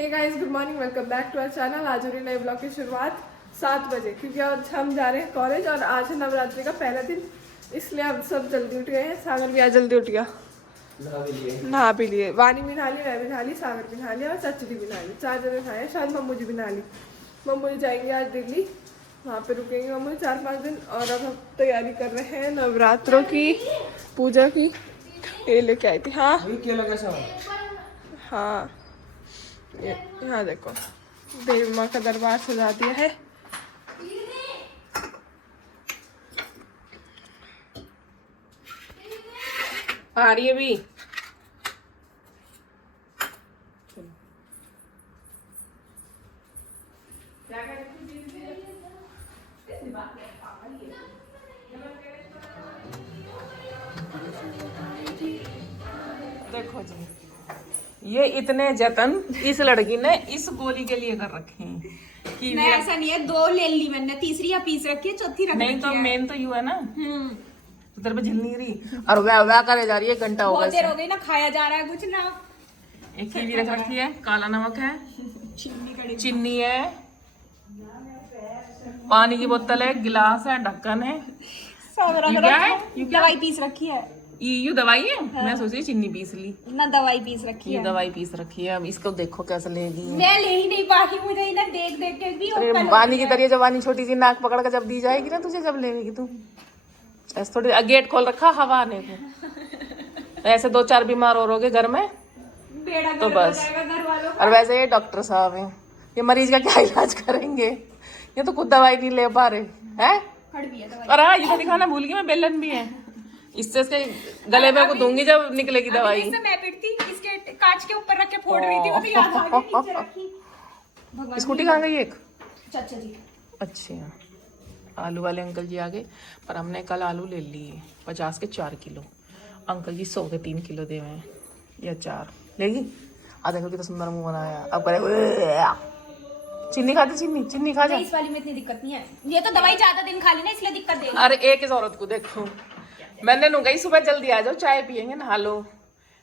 Hey guys, good morning, welcome back to our channel. आज हो रही नए ब्लॉग की शुरुआत 7 बजे, क्योंकि आज हम जा रहे हैं कॉलेज और आज है नवरात्रि का पहला दिन, इसलिए हम सब जल्दी उठ गए हैं। सागर भी आज जल्दी उठ गया, नहा भी लिए। वानी भी नहा ली, मैं भी नहा ली, सागर भी नहा लिया और चचरी भी नहा ली। 4 जने नहाए, शायद मम्मू जी भी नहा ली। मम्मू जी जाएंगे आज दिल्ली, वहाँ पे रुकेंगे मम्मू 4-5 दिन। और अब हम तैयारी कर रहे हैं नवरात्रों की, पूजा की। ये लेके आई थी। हाँ हाँ, यहाँ देखो, देवी माँ का दरबार सजा दिया है। आ रही है भी। देखो जी, ये इतने जतन इस लड़की ने इस गोली के लिए कर रखे हैं कि नहीं, ऐसा नहीं है। 2 ले ली मैंने, तीसरी या पीस रखी है, चौथी रख नहीं। तो है। मेन तो यू है ना, तो तेरे पे झिल नहीं रही और वह करे जा रही है। घंटा हो बहुत देर गया, हो गई ना, खाया जा रहा है कुछ ना। एक कीवी रख रखी है, काला नमक है, चीनी है, पानी की बोतल है, गिलास है, ढक्कन है। ये क्या है? दवाई पीस रखी है। यू दवाई है। मैं सोच रही चीनी पीस ली ना, दवाई पीस रखी ये है। दवाई पीस रखी है। अब इसको देखो कैसे लेगी। मैं ले ही नहीं पा रही, मुझे इधर देख देख के भी अरे वानी की तरह, जब वानी छोटी सी नाक पकड़ कर जब दी जाएगी ना तुझे, जब लेगी तू ऐसे थोड़ी। गेट खोल रखा हवा आने को, ऐसे 2-4 बीमार और होगे घर में बेड़ा तो गर्क बस। हो जाएगा घर वालों का। और वैसे ये डॉक्टर साहब हैं, ये मरीज का क्या इलाज करेंगे? ये तो खुद दवाई नहीं ले पा रहे हैं। खड़ भी है दवाई। और हाँ, ये तो दिखाना भूल गई मैं, बेलन भी है। इससे इसके गले में को दूंगी जब निकलेगी दवाई। इससे मैं पिटती, इसके कांच के ऊपर रख के फोड़ रही थी, मुझे याद आ गया, नीचे रखी। भगवान स्कूटी कहाँ गई एक? चाचा जी। अच्छा, आलू वाले अंकल जी आ गए, पर हमने कल आलू ले लिए 50 के 4 किलो। अंकल जी 100 के 3 किलो दे हुए हैं, या 4 लेगी। आ देखो कितना सुंदर मुंह बनाया। अब करे चीनी खाती, चीनी खा जा। इस वाली में इतनी दिक्कत नहीं है, ये तो दवाई ज्यादा दिन खा ली ना, इसलिए दिक्कत दे। अरे एक इस औरत को देखो, मैंने नु गई सुबह जल्दी आ जाओ, चाय पियेंगे, नहा लो,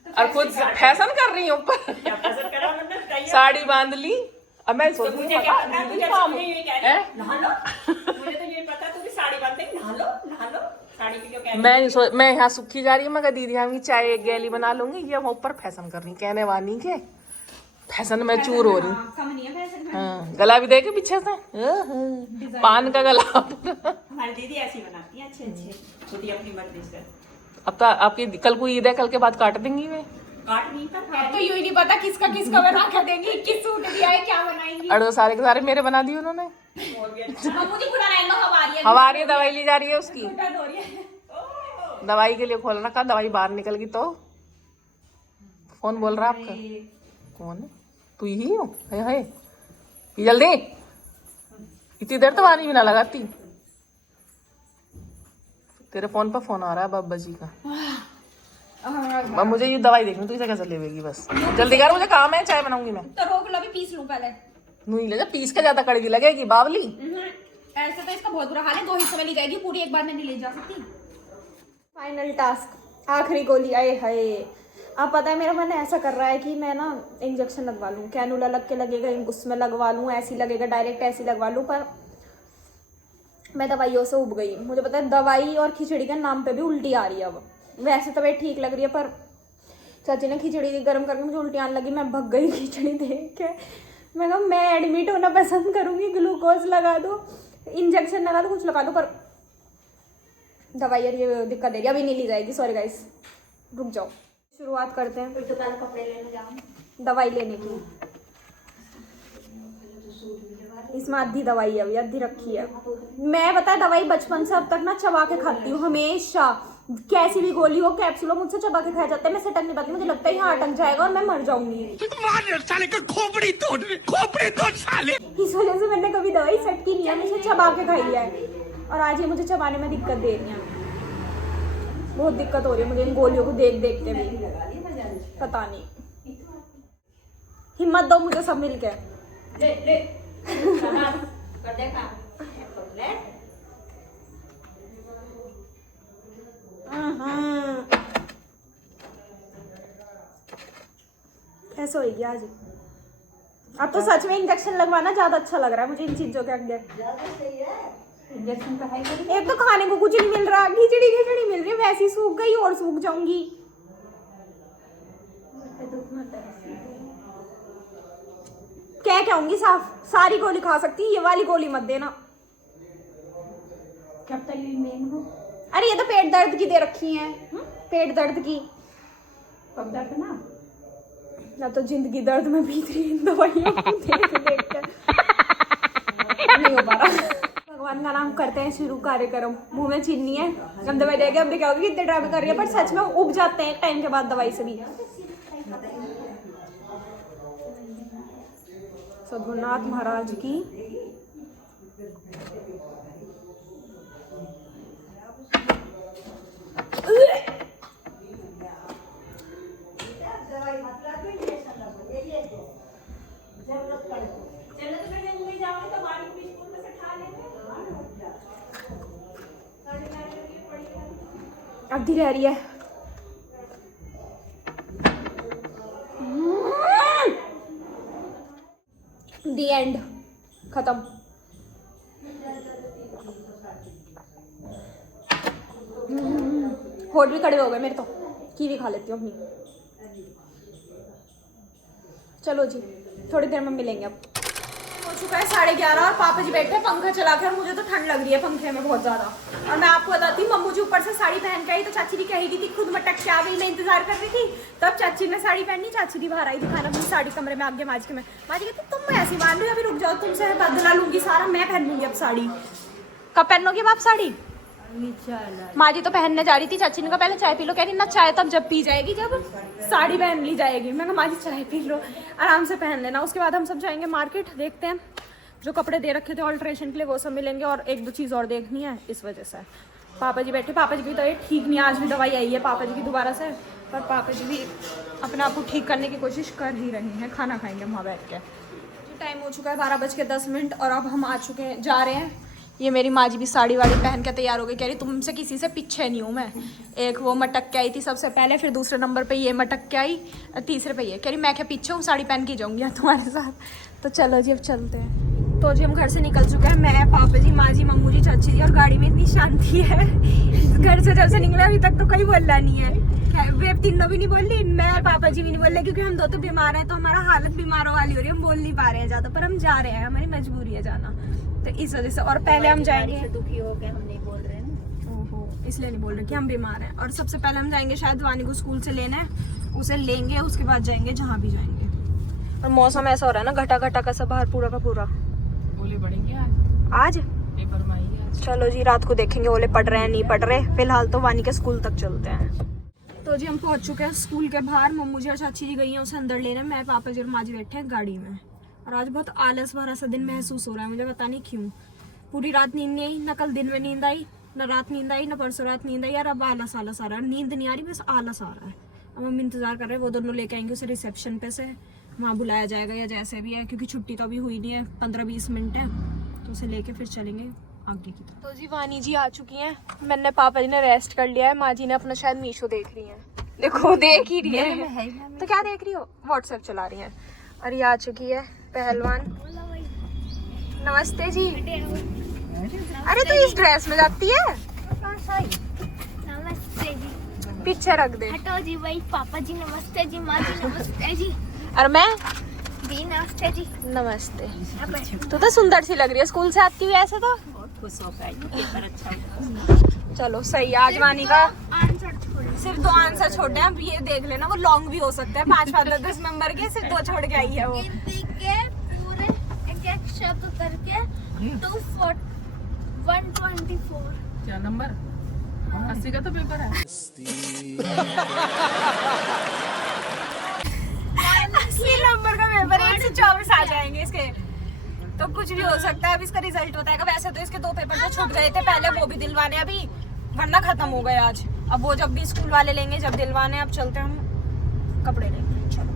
और खुद फैशन कर रही हूँ ऊपर साड़ी बांध ली। अब मैं सोच रही मैं यहाँ सूखी जा रही हूँ। मैं दीदी हम चाय एक गैली बना लूंगी, ये हम ऊपर फैशन कर रही, कहने वानी के फैशन में चूर हो रही। कम नहीं है फैशन में। हाँ, गला भी देखे पीछे से पान का गला। हमारी दीदी ऐसी बनाती है, अच्छे अच्छे खुद ही अपनी मर्जी से। अब तो आपकी कल को ईद है, कल के बाद काट देंगी वे। काट नहीं पर अब तो यूं ही नहीं पता किसका किसका बना कर देंगी, किस सूट दिया है, क्या बनाएंगी। अरे सारे के सारे मेरे बना दिए उन्होंने। मम्मू जी खुदा रहने दो, हवा आ रही है। हवा रही है, दवाई ली जा रही है उसकी, दर्द हो रही है। दवाई के लिए खोल रखा। दवाई बाहर निकल गई तो फोन बोल रहा आपका। कौन है? तू ही हो? है ये जल्दी, इतनी देर तो वानी भी ना लगाती। तेरे फोन पर फोन आ रहा है बाबा जी का। अब मुझे ये दवाई देखनी, तू इसे कैसे लेवेगी? बस जल्दी कर, मुझे काम है, चाय बनाऊंगी मैं। तो रोक लो, अभी पीस लूं पहले। नहीं ले जा, पीस के ज्यादा कड़वी लगेगी बावली। ऐसे तो इसका बहुत बुरा हाल है, 2 हिस्सों में ली जाएगी, पूरी एक बार में नहीं ले जा सकती। फाइनल टास्क, आखिरी गोली आए है। अब पता है मेरा मन ऐसा कर रहा है कि मैं ना इंजेक्शन लगवा लूँ, कैनुला लग के लगेगा, उसमें लगवा लूँ, ऐसी लगेगा, डायरेक्ट ऐसी लगवा लूँ। पर मैं दवाइयों से उब गई। मुझे पता है दवाई और खिचड़ी के नाम पे भी उल्टी आ रही है। अब वैसे तबीयत ठीक लग रही है, पर चाची ने खिचड़ी गर्म करके मुझे उल्टी आने लगी। मैं भग गई खिचड़ी देख के। मैं कहा मैं एडमिट होना पसंद करूँगी, ग्लूकोज लगा दो, इंजेक्शन लगा दो, कुछ लगा दो, पर दवाई यार ये दिक्कत दे रही है, अभी नहीं ली जाएगी। सॉरी गाइस, रुक जाओ। शुरुआत करते हैं। तो पहले कपड़े लेने जाऊँ, दवाई लेने की। इसमें आधी दवाई है, अभी आधी रखी है। मैं पता है दवाई बचपन से अब तक ना चबा के खाती हूँ हमेशा। कैसी भी गोली हो, कैप्सूल हो, मुझसे चबा के खाया जाता है। मैं सटक नहीं पाती, मुझे लगता है यहाँ अटक जाएगा और मैं मर जाऊंगी। इस वजह से मैंने कभी दवाई सटकी नहीं है, मुझे चबा के खाई है। और आज ये मुझे चबाने में दिक्कत दे रही है, बहुत दिक्कत हो रही है मुझे इन गोलियों को देख देख के भी। पता नहीं, हिम्मत दो मुझे सब मिलके। ले ले कर देखा ले। कैसे होगी आज? अब तो सच में इंजेक्शन लगवाना ज्यादा अच्छा लग रहा है मुझे इन चीजों के आगे। इंजेक्शन का है एक तो खाने को कुछ नहीं मिल रहा, खिचड़ी मिल रही है, वैसी सूख गई और सूख जाऊंगी। क्या कहूंगी साफ, सारी गोली खा सकती, ये वाली गोली मत देना। कब तक मेन हो? अरे ये तो पेट दर्द की दे रखी है, पेट दर्द की। कब दर्द ना या तो जिंदगी दर्द में बीत रही इन दवाइयों को देख कर नहीं हो पा रहा। भगवान का नाम करते हैं शुरू कार्यक्रम। मुंह में चीनी है, अब दवाई देगा, अब क्या होगी, कितने ड्रामे कर रही है, पर सच में उब जाते हैं एक टाइम के बाद दवाई से भी। सद्गुरुनाथ महाराज की अवधि रह रही है। दी एंड, खत्म। होठ भी कड़वे हो गए मेरे तो, कीवी खा लेती हूँ अपनी। चलो जी, थोड़ी देर में मिलेंगे। अब हो चुका है 11:30 और पापा जी बैठे पंखा चला के, और मुझे तो ठंड लग रही है पंखे में बहुत ज्यादा। और मैं आपको बताती हूँ, मम्मू जी ऊपर से साड़ी पहन के आई तो चाची भी कहेगी थी, खुद मटक के आ गई, मैं इंतजार कर रही थी। तब चाची ने साड़ी पहनी, चाची भी बाहर आई थी खाना अपनी साड़ी कमरे में आगे माज के। मैं माजी कहती तुम ऐसी मान रही हो, अभी रुक जाओ, तुमसे बदला लूंगी सारा, मैं पहन लूंगी अब साड़ी। कब पहनोगे आप साड़ी? माँ जी तो पहनने जा रही थी, चाची ने कहा पहले चाय पी लो, कह रही ना चाय तब जब पी जाएगी जब साड़ी पहन ली जाएगी। मैं कहा माँ जी चाय पी लो, आराम से पहन लेना। उसके बाद हम सब जाएंगे मार्केट, देखते हैं जो कपड़े दे रखे थे ऑल्ट्रेशन के लिए वो सब मिलेंगे, और एक दो चीज़ और देखनी है, इस वजह से। पापा जी बैठे, पापा जी की तो ये ठीक नहीं, आज भी दवाई आई है पापा जी की दोबारा से, पर पापा जी भी अपने आप को ठीक करने की कोशिश कर ही रही हैं। खाना खाएंगे वहाँ बैठ के। टाइम हो चुका है 12:10 और अब हम आ चुके हैं, जा रहे हैं। ये मेरी माँ जी भी साड़ी वाड़ी पहन के तैयार हो गई, कह रही तुमसे किसी से पीछे नहीं हूँ मैं। एक वो मटक के आई थी सबसे पहले, फिर दूसरे नंबर पे ये मटक के आई, तीसरे पे ये, कह रही मैं क्या पीछे हूँ, साड़ी पहन के जाऊँगी तुम्हारे साथ। तो चलो जी अब चलते हैं। तो जी हम घर से निकल चुके हैं, मैं, पापा जी, माँ जी, मम्मू जी, चाची जी, और गाड़ी में इतनी शांति है। घर से जब से निकले अभी तक तो कोई बोलना नहीं है, वे तीनों भी नहीं बोल रही, मैं और पापा जी भी नहीं बोल रहे, क्योंकि हम दो तो बीमार हैं, तो हमारा हालत बीमारों वाली हो रही है, हम बोल नहीं पा रहे हैं ज़्यादा, पर हम जा रहे हैं, हमारी मजबूरी है जाना, तो इस वजह से। और पहले हम जाएंगे, दुखी हो गए, हम नहीं बोल रहे हैं। ओहो, इसलिए नहीं बोल रहे कि हम बीमार हैं। और सबसे पहले हम जाएंगे शायद वानी को स्कूल से लेना है, उसे लेंगे, उसके बाद जाएंगे जहाँ भी जाएंगे। और मौसम ऐसा हो रहा है ना, घटा घटा का सब बाहर पूरा का पूरा। ओले पड़ेंगे आज पेपर में आज। चलो जी रात को देखेंगे ओले पड़ रहे हैं नहीं पड़ रहे। फिलहाल तो वानी के स्कूल तक चलते हैं। तो जी हम पहुंच चुके हैं स्कूल के बाहर। मम्मू जी और चाची जी गई हैं उसे अंदर लेने, मैं, पापा जी और माँ जी बैठे हैं गाड़ी में। और आज बहुत आलस भरा सा दिन महसूस हो रहा है मुझे, पता नहीं क्यों। पूरी रात नींद नहीं आई, ना कल दिन में नींद आई, ना रात नींद आई, ना परसों रात नींद आई। यार अब आलस आलस आ रहा है, नींद नहीं आ रही, बस आलस आ रहा है। अब हम इंतजार कर रहे हैं, वो दोनों लेके आएंगे उसे रिसेप्शन पे से, वहाँ बुलाया जाएगा या जैसे भी है, क्योंकि छुट्टी तो अभी हुई नहीं है, 15-20 मिनट है, तो उसे लेके फिर चलेंगे आगे की तरफ। तो जी वानी जी आ चुकी हैं, मैंने, पापा जी ने रेस्ट कर लिया है, माँ जी ने अपना शायद मीशो देख रही है, देखो देख ही रही है। तो क्या देख रही हो? व्हाट्सएप चला रही है। और ये आ चुकी है पहलवान। नमस्ते जी। अरे तू इस ड्रेस में जाती है? नमस्ते जी। पीछे रख दे। हटो जी भाई। पापा जी नमस्ते जी, माँ जी नमस्ते जी। और मैं जी नमस्ते जी। नमस्ते। तू तो सुंदर सी लग रही है स्कूल से आती हुई ऐसे तो। बहुत खुश हो गए, पेपर अच्छा हुआ। चलो सही, आज वानी का आंसर छोड़े। सिर्फ 2 आंसर छोड़े हैं। अब ये देख लेना वो लॉन्ग भी हो सकता है, 5-10 नंबर के, सिर्फ 2 छोड़ के आई है वो। गिनती के पूरे एक शब्द करके 124। क्या नंबर? 80 का तो पेपर है। 80 नंबर का पेपर है, 124 आ जाएंगे इसके। तो कुछ भी हो सकता है, अब इसका रिजल्ट बताएगा। वैसे तो इसके 2 पेपर तो छूट गए थे पहले, वो भी दिलवाने अभी, वरना खत्म हो गए आज। अब वो जब भी स्कूल वाले लेंगे, जब दिलवाने। अब चलते हैं हम कपड़े लेंगे, चलो।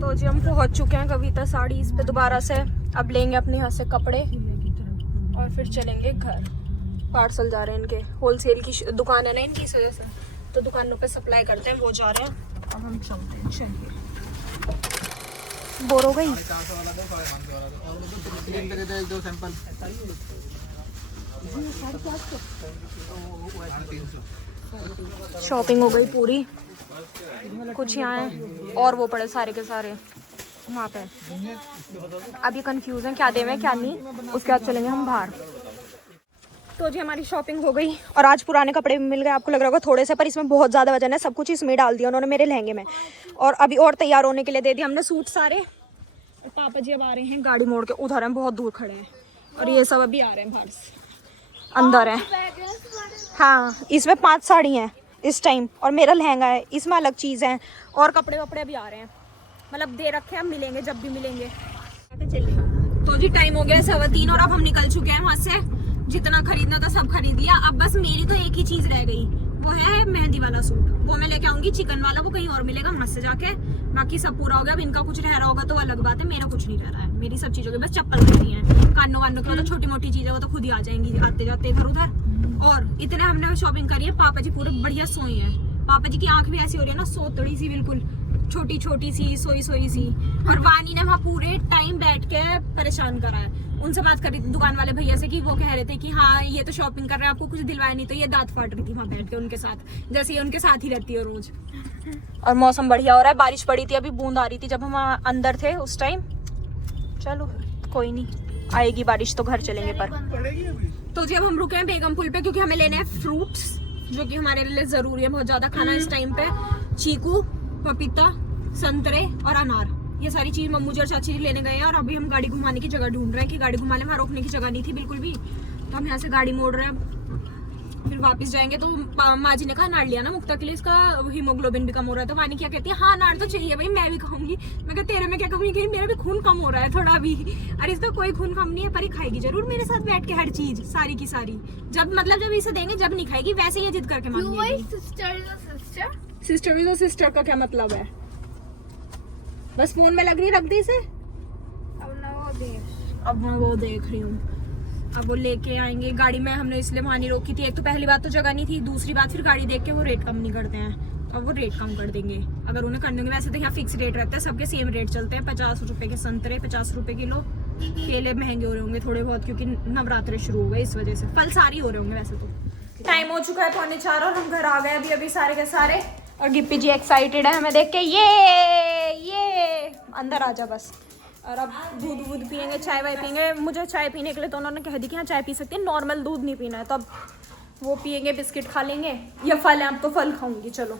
तो जी हम पहुंच चुके हैं कविता साड़ी इस पे दोबारा से अब लेंगे अपने यहाँ से कपड़े और फिर चलेंगे घर। पार्सल जा रहे हैं इनके, होलसेल की दुकान है ना इनकी, इस वजह से तो दुकानों पे सप्लाई करते हैं, वो जा रहे हैं। अब हम चलते हैं, चलिए। बोर हो गई। शॉपिंग हो गई पूरी, कुछ यहाँ है और वो पड़े सारे के सारे वहाँ पे। अब ये कंफ्यूज है क्या देवें क्या नहीं, उसके बाद चलेंगे हम बाहर। तो जी हमारी शॉपिंग हो गई और आज पुराने कपड़े भी मिल गए। आपको लग रहा होगा थोड़े से, पर इसमें बहुत ज़्यादा वजन है, सब कुछ इसमें डाल दिया उन्होंने मेरे लहंगे में। और अभी और तैयार होने के लिए दे दिया हमने सूट सारे। और पापा जी अब आ रहे हैं गाड़ी मोड़ के, उधर हैं, बहुत दूर खड़े हैं। और ये सब अभी आ रहे हैं बाहर से, अंदर है। हाँ, इसमें 5 साड़ी हैं इस टाइम और मेरा लहंगा है, इसमें अलग चीज़ है। और कपड़े वपड़े अभी आ रहे हैं, मतलब दे रखे हैं, हम मिलेंगे जब भी मिलेंगे। तो जी टाइम हो गया 3:15 और अब हम निकल चुके हैं वहाँ से। जितना खरीदना था सब खरीद लिया। अब बस मेरी तो एक ही चीज़ रह गई, वो है मेहंदी वाला सूट। वो मैं लेके आऊंगी, चिकन वाला वो कहीं और मिलेगा मस्त से जाके। बाकी सब पूरा हो गया। अब इनका कुछ रह रहा होगा तो अलग बात है, मेरा कुछ नहीं रह रहा है। मेरी सब चीज़ों की बस चप्पल रहती है, कानों वानों की तो छोटी मोटी चीज़ें वो तो खुद ही आ जाएंगी आते जाते इधर उधर। और इतने हमने शॉपिंग करी है। पापा जी पूरे बढ़िया सोए हैं। पापा जी की आंख भी ऐसी हो रही है ना, सोतड़ी सी, बिल्कुल छोटी छोटी सी, सोई सोई सी। और वानी ने वहाँ पूरे टाइम बैठ के परेशान करा है। उनसे बात करी थी दुकान वाले भैया से कि वो कह रहे थे कि हाँ ये तो शॉपिंग कर रहे हैं, आपको कुछ दिलवाया नहीं। तो ये दांत फाट रही थी वहाँ बैठ के उनके साथ, जैसे ये उनके साथ ही रहती है रोज। और मौसम बढ़िया हो रहा है, बारिश पड़ी थी, अभी बूंद आ रही थी जब हम अंदर थे उस टाइम। चलो कोई नहीं, आएगी बारिश तो घर चलेंगे। पर तो जी अब हम रुके हैं बेगम पुल पे, क्योंकि हमें लेने हैं फ्रूट्स जो कि हमारे लिए जरूरी है बहुत ज्यादा खाना इस टाइम पे। चीकू, पपीता, संतरे और अनार, ये सारी चीज मम्मू जी और चाची जी लेने गए हैं। और अभी हम गाड़ी घुमाने की जगह ढूंढ रहे हैं कि गाड़ी घुमाने में रोकने की जगह नहीं थी बिल्कुल भी, तो हम यहाँ से गाड़ी मोड़ रहे हैं। फिर वापस जाएंगे। तो माँ जी ने कहा अनार लिया ना मुक्ता के लिए, इसका हीमोग्लोबिन भी कम हो रहा है। तो वानी क्या कहती है, हाँ अनार तो चाहिए भाई, मैं भी खाऊंगी। मैं कहती तेरे में क्या कहूँगी कि मेरा भी खून कम हो रहा है थोड़ा भी। अरे इसका कोई खून कम नहीं है, पर ही खाएगी जरूर मेरे साथ बैठ के हर चीज सारी की सारी। जब मतलब जब इसे देंगे जब नहीं खाएगी, वैसे ये जिद करके मांगेगी। सिस्टर इज सिस्टर का क्या मतलब है? बस फोन में लग रही, रख दी इसे। अब मैं वो देख रही हूँ। अब वो लेके आएंगे गाड़ी में। हमने इसलिए वहाँ नहीं रोकी थी, एक तो पहली बात तो जगह नहीं थी, दूसरी बात फिर गाड़ी देख के वो रेट कम नहीं करते हैं। अब वो रेट कम कर देंगे अगर उन्हें करने के। वैसे तो यहाँ फिक्स रेट रहता है, सबके सेम रेट चलते हैं। 50 रुपए के संतरे, 50 रुपए किलो। केले महंगे हो रहे होंगे थोड़े बहुत, क्योंकि नवरात्रे शुरू हो गए इस वजह से। फल सारी हो रहे होंगे वैसे तो। टाइम हो चुका है 3:45 और हम घर आ गए अभी सारे के सारे। और गिप्पी जी एक्साइटेड है हमें देख के, ये अंदर आ जा बस। और अब दूध पियेंगे, चाय वाय पियेंगे। मुझे चाय पीने के लिए तो उन्होंने कह दी कि हाँ चाय पी सकते हैं, नॉर्मल दूध नहीं पीना है। तो अब वो पियेंगे, बिस्किट खा लेंगे। ये फल है, अब तो फल खाऊंगी। चलो।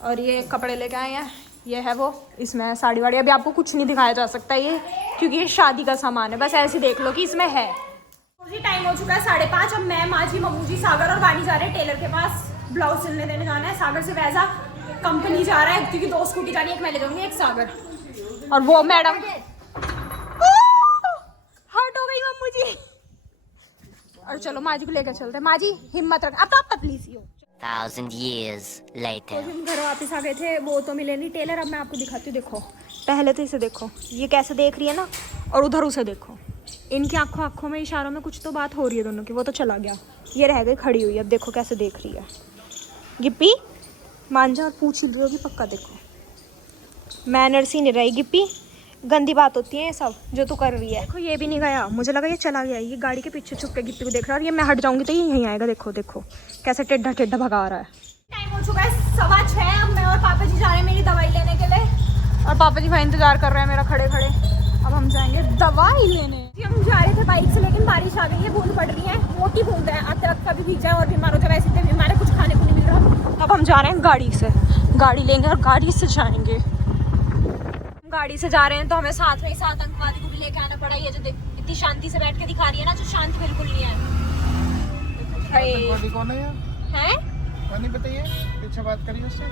और ये कपड़े लेके आए हैं, ये है वो, इसमें साड़ी वाड़ी। अभी आपको कुछ नहीं दिखाया जा सकता ये, क्योंकि ये शादी का सामान है, बस ऐसे देख लो कि इसमें है। तो टाइम हो चुका है 5:30। अब मैं, माँ जी, मम्मू जी, सागर और वानी जा रहे हैं टेलर के पास। ब्लाउज सिलने देने जाना है। सागर से वैसा कंपनी जा रहा है, क्योंकि 2 स्कूटी जानी है, एक मैं ले जाऊंगी एक सागर। और वो मैडम हर्ट हो गई मम्मू जी। और चलो माँ जी को लेकर चलते हैं। माँ जी हिम्मत रख, अब आप पतली सी हो। 1000 years later. तो हम घर वापस आ गए थे, वो तो मिले नहीं टेलर। अब मैं आपको दिखाती हूँ, देखो पहले तो इसे देखो, ये कैसे देख रही है ना, और उधर उसे देखो। इनकी आंखों में इशारों में कुछ तो बात हो रही है दोनों की। वो तो चला गया, ये रह गई खड़ी हुई। अब देखो कैसे देख रही है। गिप्पी मान जा और पूछ ही होगी पक्का। देखो मैनर्स ही नहीं रही गिप्पी, गंदी बात होती है ये सब जो तू कर रही है। देखो ये भी नहीं गया, मुझे लगा ये चला गया। ये गाड़ी के पीछे छुप के गिप्पी को देख रहा है, और ये मैं हट जाऊंगी तो ये यहीं आएगा। देखो देखो कैसे टेढ़ा टेढ़ा भगा रहा है। टाइम हो चुका है 6:15। अब मैं और पापा जी जा रहे हैं मेरी दवाई लेने के लिए, और पापा जी भाई इंतजार कर रहे हैं मेरा खड़े खड़े। अब हम जाएंगे दवाई लेने। हम जा रहे थे बाइक से, लेकिन बारिश आ गई है, बूंद पड़ रही है, मोटी बूंद है। आते वक्त कभी भीग जाए और बीमार हो जाए, वैसे इतने बीमार है, कुछ खाने को नहीं मिल रहा। अब हम जा रहे हैं गाड़ी से, गाड़ी लेंगे और गाड़ी से जाएंगे। गाड़ी से जा रहे हैं तो हमें साथ में ही साथ आतंकवादी को भी लेके आना पड़ा। ये जो इतनी शांति से बैठ के दिखा रही है ना, जो शांत बिल्कुल नहीं है। आतंकवादी कौन है यार? हैं? नहीं बताइए, पीछे बात करिए उससे।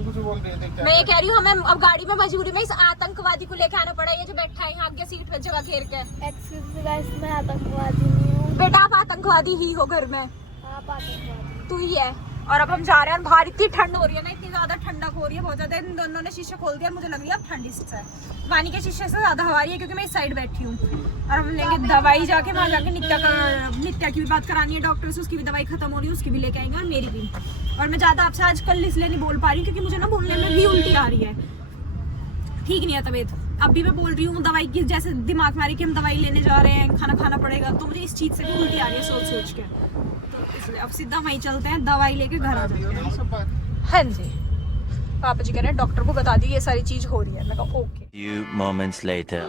कुछ बोल रही है, मैं ये कह रही हूँ, हमें अब गाड़ी में मजबूरी में इस आतंकवादी को लेके आना पड़ा। ये जो बैठा है यहाँ आगे सीट पे जगह घेर के। एक्सक्यूज मी गाइस, मैं आतंकवादी नहीं हूँ। बेटा आप आतंकवादी ही हो घर में, आप आतंकवादी। तू ही है। और अब हम जा रहे हैं। और बाहर इतनी ठंड हो रही है ना, इतनी ज्यादा ठंडक हो रही है बहुत ज्यादा। इन दोनों ने शीशे खोल दिया, मुझे लग रही है अब ठंड इससे है। वानी के शीशे से ज्यादा हवा रही है क्योंकि मैं इस साइड बैठी हूँ। और हम लेंगे दवाई जाके, वहाँ जाके नित्या की भी बात करानी है डॉक्टर से, उसकी भी दवाई खत्म हो रही है, उसकी भी लेके आएंगे और मेरी भी। और मैं ज्यादा आपसे आजकल इसलिए नहीं बोल पा रही क्योंकि मुझे ना बोलने में भी उल्टी आ रही है, ठीक नहीं है तबीयत। अब भी मैं बोल रही हूँ दवाई की, जैसे दिमाग में आ रही कि हम दवाई लेने जा रहे हैं, खाना खाना पड़ेगा, तो मुझे इस चीज से भी उल्टी आ रही है सोच सोच के। तो इसलिए अब सीधा वहीं चलते हैं, दवाई लेके घर आ जाते हैं। हाँ जी, पापा जी कह रहे हैं डॉक्टर को बता दी ये सारी चीज हो रही है। मैं कहा ओके। Few moments later.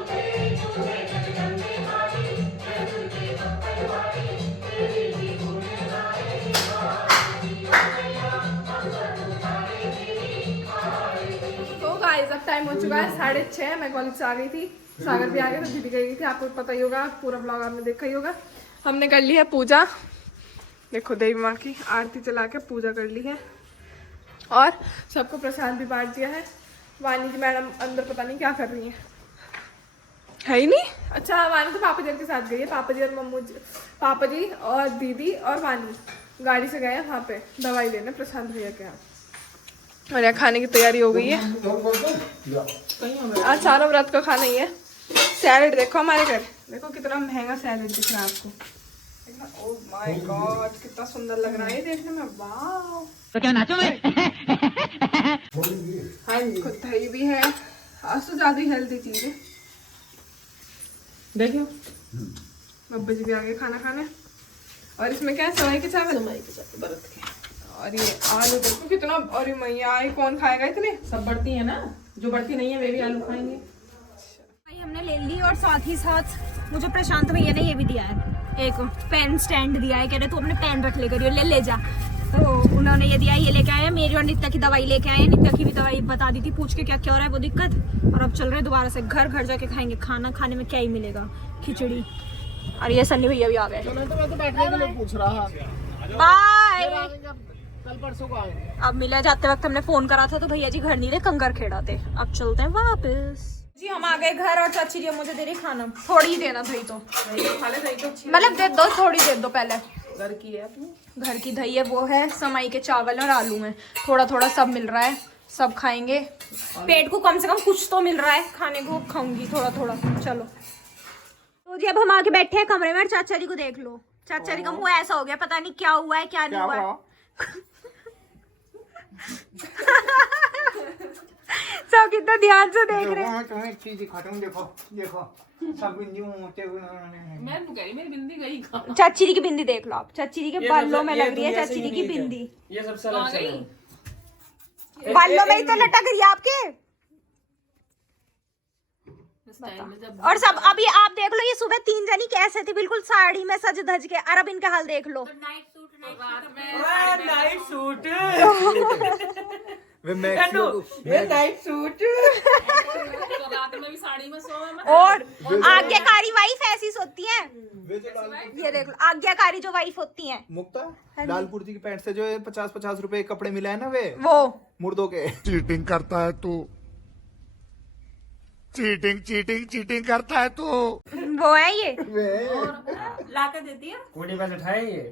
तो गाइस अब टाइम हो चुका है 6:30। मैं कॉलेज से आ गई थी, सागर भी आ गया, तो दीदी गई थी, आपको पता ही होगा, पूरा ब्लॉग आपने देखा ही होगा। हमने कर ली है पूजा, देखो देवी माँ की आरती चला के पूजा कर ली है और सबको प्रसाद भी बांट दिया है। वानी जी मैडम अंदर पता नहीं क्या कर रही है ही नहीं। अच्छा वानी तो पापा जी के साथ गई है, पापा जी और मम्मू जी, पापा जी और दीदी और वानी गाड़ी से गए हैं वहाँ पे दवाई लेने प्रशांत भैया के यहाँ। और यहाँ खाने की तैयारी हो गई है, आज सारा व्रत का खाना ही है। सैलेड देखो हमारे घर, देखो कितना महंगा सैलेड दिख रहा है आपको। ओह माय गॉड कितना सुंदर लग रहा है ये देखने में, वाह। तो क्या नाचो मैं? हाँ जी, खुद दही भी है, आज तो ज्यादा हेल्दी चीज है। देखियो बब्बा जी भी आ गए खाना खाने। और इसमें क्या है, सवाई के चावल, बरत के। और ये आलू देखो कितना, और ये मैया आई कौन खाएगा इतने, सब बढ़ती है ना, जो बढ़ती नहीं है वे भी आलू खाएंगे। भाई हमने ले ली और साथ ही साथ मुझे प्रशांत भैया ने ये भी दिया है, एक पेन स्टैंड दिया है, कह रहे तू अपने पेन रख ले करियो, ले जा। तो उन्होंने ये दिया, ये लेके आए। मेरी और नित्या की दवाई लेके आए, नित्या की भी दवाई बता दी थी पूछ के क्या क्या हो रहा है वो दिक्कत। और अब चल रहे हैं दोबारा से घर, घर जाके खाएंगे खाना, खाने में क्या ही मिलेगा, खिचड़ी। और ये सन्नी भैया भी आ गए, मैं तो बैठने के लिए पूछ रहा। बाय। कल परसों को आएंगे। अब मिला, जाते वक्त हमने फोन करा था तो भैया जी घर नहीं रहे, कंकर खेड़ा थे। अब चलते हैं वापस जी। हम आ गए घर और चाची जी मुझे दे रही खाना, थोड़ी ही देना दही तो, मतलब दे दो, थोड़ी दे दो पहले। घर की है अपनी, घर की दही है, वो है समाई के चावल और आलू में, थोड़ा थोड़ा सब मिल रहा है, सब खाएंगे। पेट को कम से कम कुछ तो मिल रहा है खाने को, खाऊंगी थोड़ा थोड़ा। चलो तो जी अब हम आके बैठे हैं कमरे में और चाचा जी को देख लो, चाचा जी का मुंह ऐसा हो गया, पता नहीं क्या हुआ है क्या नहीं हुआ है। सब कितना ध्यान से देख रहे हैं। तुम्हें चीज दिखाता हूं, देखो देखो सब बिंदी मोटे मैं तो कह रही मेरी बिंदी गई कहाँ? चाची जी की बिंदी देख लो आप, चाची जी के बालों में लग रही है चाची जी की बिंदी, ये सबसे अलग गई। बालों में ही तो लटक रही है आपके। और सब अभी आप देख लो, ये सुबह 3 जनी कैसे थी, बिल्कुल साड़ी में सज धज के, और अब इनका हाल देख लो। नाइट सूट नाइट सूट रात में भी साड़ी में सोए। और आज्ञाकारी वाइफ ऐसी सोती है, ये देख लो आज्ञाकारी जो वाइफ होती है। मुक्ता लालपुर जी की पैंट से जो 50-50 रुपए कपड़े मिला है ना, वे वो मुर्दों के। चीटिंग करता है तू, चीटिंग करता है तू। वो है ये ला कर देती है, कोड़ी पैसे उठाए ये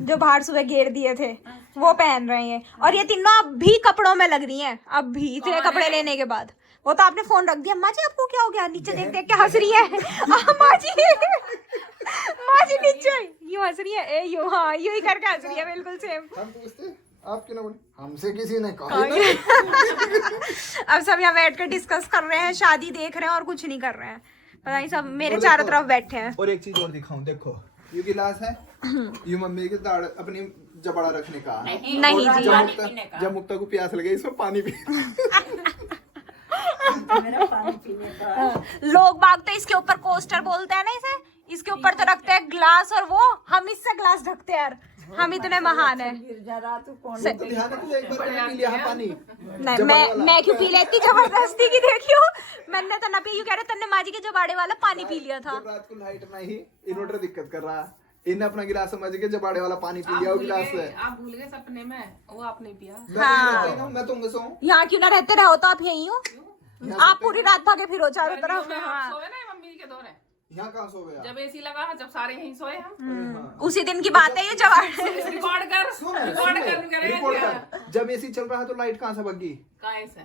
जो बाहर सुबह घेर दिए थे वो पहन रहे हैं। और ये तीनों अब भी कपड़ों में लग रही हैं, अब भी इतने कपड़े लेने के बाद। वो तो आपने फोन रख दिया। अम्मा जी आपको क्या हो गया? नीचे देख देख के हंस रही है अम्मा जी नीचे यूं हंस रही है, यूं, हाँ यूं ही करके हंस रही है, बिल्कुल सेम। हम पूछते आप क्यों ना बोले, हमसे किसी ने कहा। अब सब यहाँ बैठ कर डिस्कस कर रहे हैं, शादी देख रहे हैं और कुछ नहीं कर रहे हैं, पता नहीं सब मेरे चारों तरफ बैठे हैं। और एक चीज और दिखाऊं, देखो ये गिलास है, ये मम्मी के दाढ़ अपनी जबड़ा रखने का। नहीं जी, जब मुक्ता को प्यास लगे इसमें पानी पी। लोग बाग तो इसके ऊपर कोस्टर बोलते हैं ना इसे, इसके ऊपर तो रखते हैं ग्लास, और वो हम इससे ग्लास ढकते हैं यार, हम इतने महान है। ध्यान रखो, एक बार मैंने पी लिया है पानी। नहीं मैं क्यों पी लेती जबरदस्ती की, देखियो मैंने तो ना पी, कह रहे तन्ने माँ जी के जबाड़े वाला पानी पी लिया था। जब रात को लाइट नहीं, इन्वर्टर दिक्कत कर रहा, इन्हें अपना गिलास समझ के जबाड़े वाला पानी पी लिया, वो गिलास से। आप भूल गए सपने में, वो आपने पिया। मैं तो उंगे सो यहाँ क्यों ना रहते रहो, तो आप यही हो, आप पूरी रात भागे फिरो चारों तरफ। सोए ना मम्मी के दौरे, यहाँ कहाँ सो गया? जब एसी लगा जब सारे यहीं सोए हम हाँ। उसी दिन की बात है ये जवाब। रिकॉर्ड कर रिकॉर्ड कर रिपोर्ट कर। जब एसी चल रहा है तो लाइट कहाँ से भगी? कहाँ से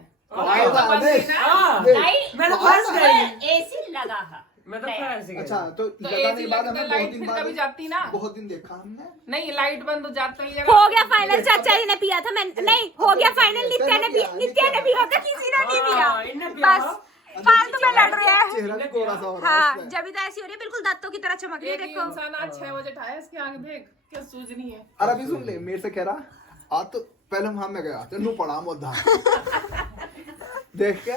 मैं तो फंस गई। एसी लगा है। मैं तो फंस गई। अच्छा तो तो लगाने एसी के बाद लगता हमें लाइट बहुत दिन फिर बाद कभी जाती ना। बहुत दिन देखा हमने। नहीं लाइट बंद हो जाता ही हो गया फाइनल, चाचा जी ने पिया था, मैं नहीं, हो गया फाइनल, नित्या ने पिया, नित्या ने पिया था, किसी ने नहीं पिया। बस फालतू में लड़ रहे हैं। चेहरा भी गोरा सा हो रहा है हाँ, उसमें। जब भी तो ऐसी हो रही है, बिल्कुल दांतों की तरह चमक रही है, एक देखो। इंसान आज 6 बजे उठाया इसकी आंख देख क्या सूजनी है। और अभी सुन ले मेरे से कह रहा आज तो पहले हम में गया तेनू पड़ा मोदा देख के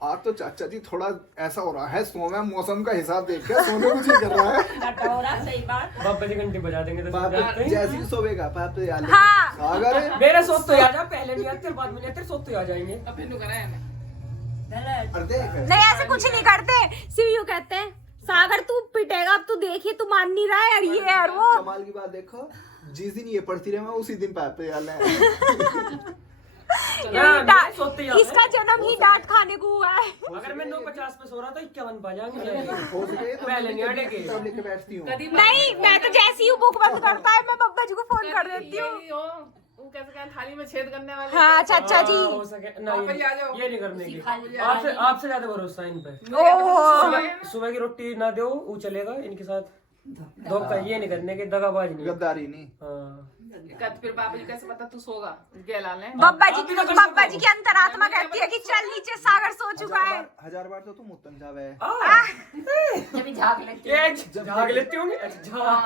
आज तो चाचा जी थोड़ा ऐसा हो रहा है सोना मौसम का हिसाब देख के सोने कुछ नहीं कर रहा है। कटोरा सही बात। बाबा जी घंटी बजा देंगे तो बाप जैसे ही सोएगा पाप तो यार हाँ। सागर मेरे सोच तो आ जा, पहले नहीं आते बाद में नहीं आते, सोच तो आ जाएंगे। अब फिर कराया ना और देख नहीं, ऐसे कुछ नहीं करते। शिव यू कहते हैं, सागर तू पिटेगा, अब तू देखिए, तू मान नहीं रहा है यार, ये यार वो। कमाल की बात देखो जिस दिन ये पढ़ती रहे मैं उसी दिन पाप पे यार इसका जन्म ही डांट खाने को हुआ है। अगर मैं 9:50 पे सो रहा था 51 पा जाएंगे। हो सके तो पहले नहीं अड़ेगे। तब लेके बैठती हूँ। नहीं, मैं तो जैसी हूँ बुक बंद करता है, मैं बब्बा जी को फोन कर देती हूँ। वो कैसे क्या थाली में छेद करने वाले। हाँ चाचा जी। हो सके नहीं, वापस आ जाओ। ये नहीं करने की। सिखा लिया। आपसे ज्यादा भरोसा है इन पे। ओह, सुबह की रोटी ना दो वो चलेगा, इनके साथ धोखा ये नहीं करने के, दगाबाज नहीं। गद्दारी नहीं। हाँ कद फिर बाबा जी कैसे पता तू सोगा गेला ले। बब्बा जी की अंतरात्मा कहती है कि चल नीचे, सागर सो चुका है। 1000 बार तो तुम उत्तम जावे जब झाग लेती ये झाग लेती होंगी। अच्छा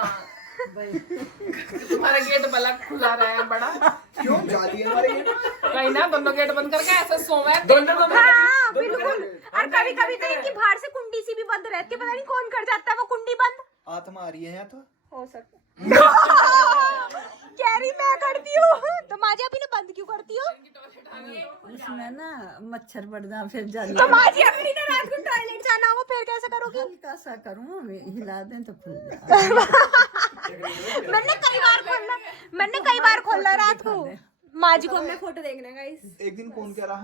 तुम्हारा गेट बलक खुला रहा है बड़ा। क्यों जाती है हमारे ये? कहीं ना दोनों गेट बंद करके ऐसे सोवे। हाँ बिल्कुल। और कभी कभी तो इनकी बाहर से कुंडी सी भी बंद रहती है, पता नहीं कौन कर जाता है वो कुंडी बंद। आत्मा आ रही है यहाँ तो। हो सकता कह रही मैं करती हूँ, तो माजी अभी ने बंद क्यों करती हो? उसमें ना मच्छर बढ़ जा फिर जाने तो माजी अभी ने रात को टॉयलेट जाना हो फिर कैसे करोगी? हल्का सा करूँ हिला दें तो खुल जाए। मैंने कई बार खोला रात को। माजी को हमने फोटो देखना गाइस। एक दिन कौन कह रहा